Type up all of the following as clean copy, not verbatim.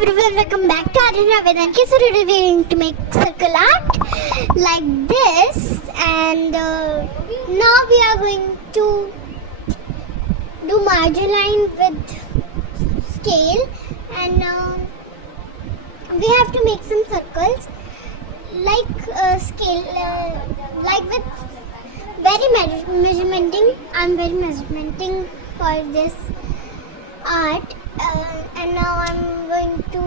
everyone, welcome back to Arjuna Vedanki. So today we are going to make circle art like this, and now we are going to do margin line with scale, and we have to make some circles like scale, like with very measurementing. I'm very measurementing for this art, and now I'm going to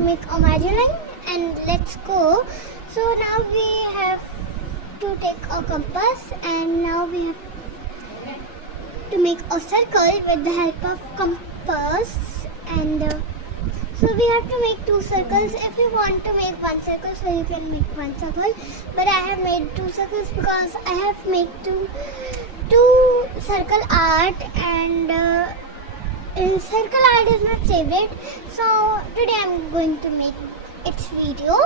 make a margin line, and let's go. So now we have to take a compass, and now we have to make a circle with the help of compass, and so we have to make two circles. If you want to make one circle, so you can make one circle, but I have made two circles because I have made two circle art, and circle art is my favorite. So today I'm going to make its video.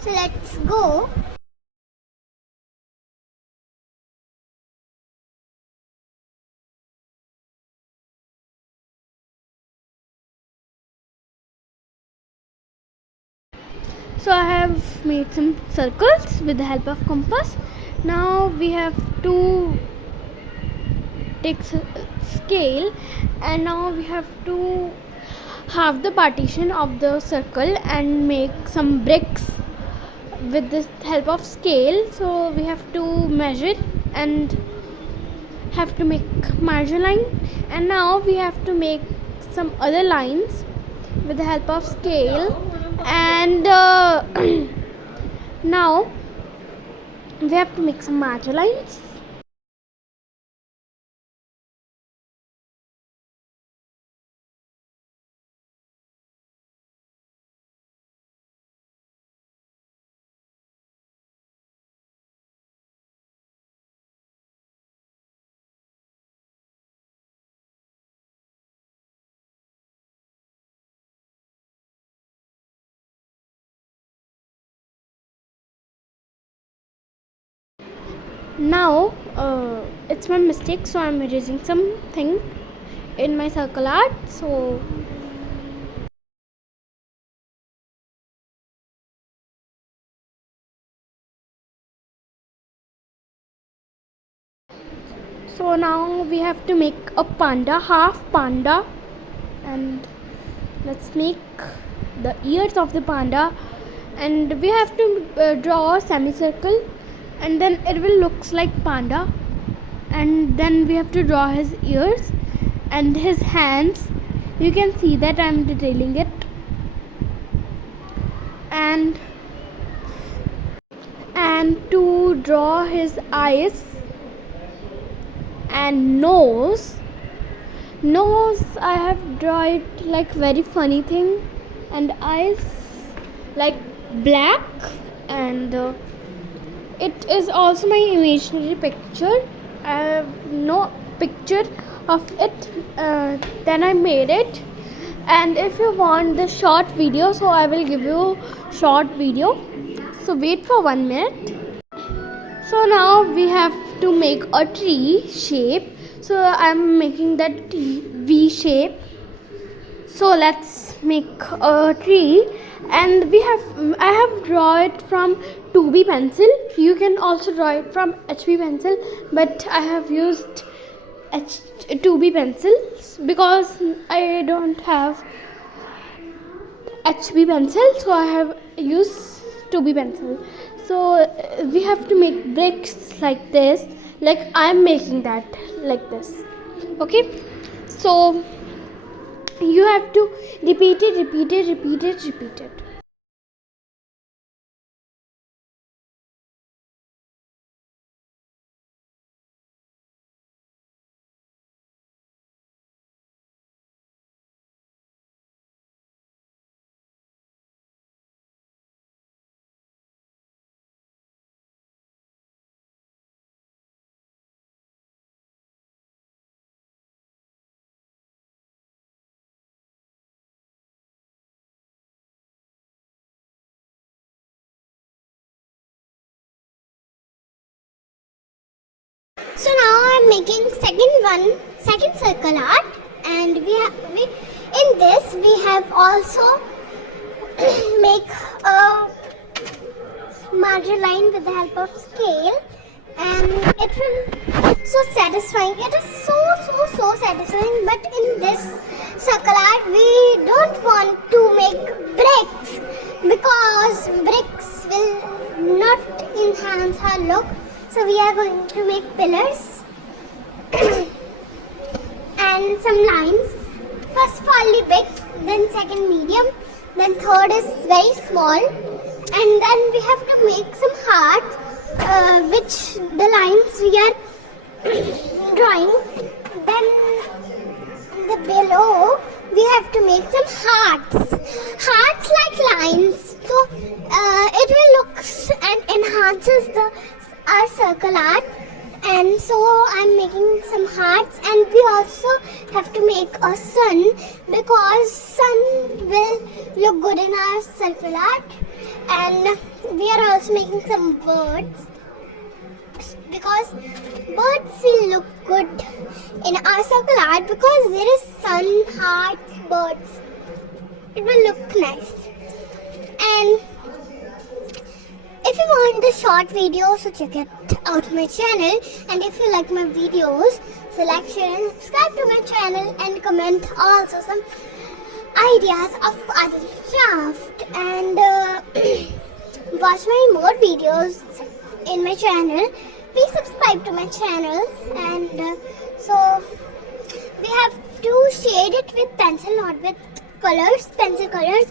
So let's go. So I have made some circles with the help of compass. Now we have to take scale, and now we have to have the partition of the circle and make some bricks with the help of scale. So we have to measure and have to make margin line, and now we have to make some other lines with the help of scale, and now we have to make some margin lines. Now it's my mistake, so I'm erasing something in my circle art. So now we have to make a panda, half panda, and let's make the ears of the panda, and we have to draw a semicircle, and then it will looks like panda, and then we have to draw his ears and his hands. You can see that I'm detailing it, and to draw his eyes and nose. I have drawn it like very funny thing, and eyes like black, and it is also my imaginary picture. I have no picture of it, then I made it. And if you want the short video, so I will give you short video, so wait for 1 minute. So now we have to make a tree shape, so I'm making that V shape. So let's make a tree, and I have drawn it from 2B pencil. You can also draw it from HB pencil, but I have used 2B pencil because I don't have HB pencil, so I have used 2B pencil. So we have to make bricks like this, like I'm making that like this. Okay, so you have to repeat it. So now I'm making second circle art, and we in this we have also make a margarine with the help of scale, and it will so satisfying. It is so satisfying. But in this circle art, we don't want to make bricks because bricks will not enhance our look. So we are going to make pillars and some lines. First fairly big, then second medium, then third is very small, and then we have to make some hearts, which the lines we are drawing. Then the below we have to make some hearts like lines. So it will look and enhances our circle art. And so I'm making some hearts, and we also have to make a sun because sun will look good in our circle art. And we are also making some birds because birds will look good in our circle art because there is sun, hearts, birds. It will look nice. And if you want the short videos, so check it out my channel. And if you like my videos, so like, share and subscribe to my channel, and comment also some ideas of other craft. And watch my more videos in my channel. Please subscribe to my channel. And so we have to shade it with pencil, not with colors, pencil colors,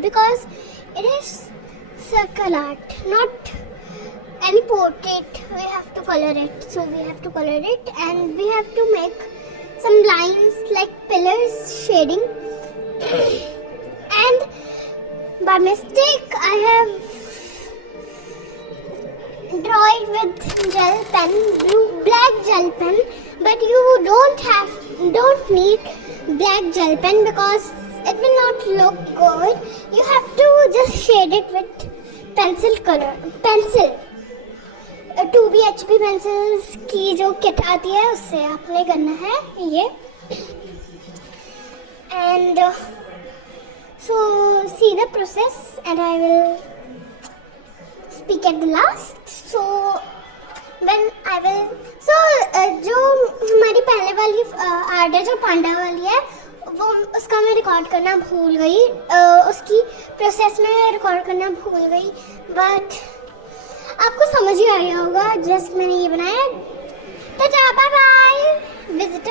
because it is circle art, not any portrait. We have to color it. So we have to color it, and we have to make some lines like pillars, shading. And by mistake I have drawn with gel pen, black gel pen, but you don't need black gel pen because it will not look good. You have to just shade it with pencil color, pencil 2B pencils की जो kit आती है उससे आपने करना है ये. And so see the process, and I will speak at the last. So when I will, so जो हमारी पहले वाली आर्ट है जो पांडा वाली है वो उसका मैं रिकॉर्ड करना भूल गई, उसकी प्रोसेस में रिकॉर्ड करना भूल गई, बट आपको समझ ही आ गया होगा. जस्ट मैंने ये बनाया. तो बाय बाय. विजिट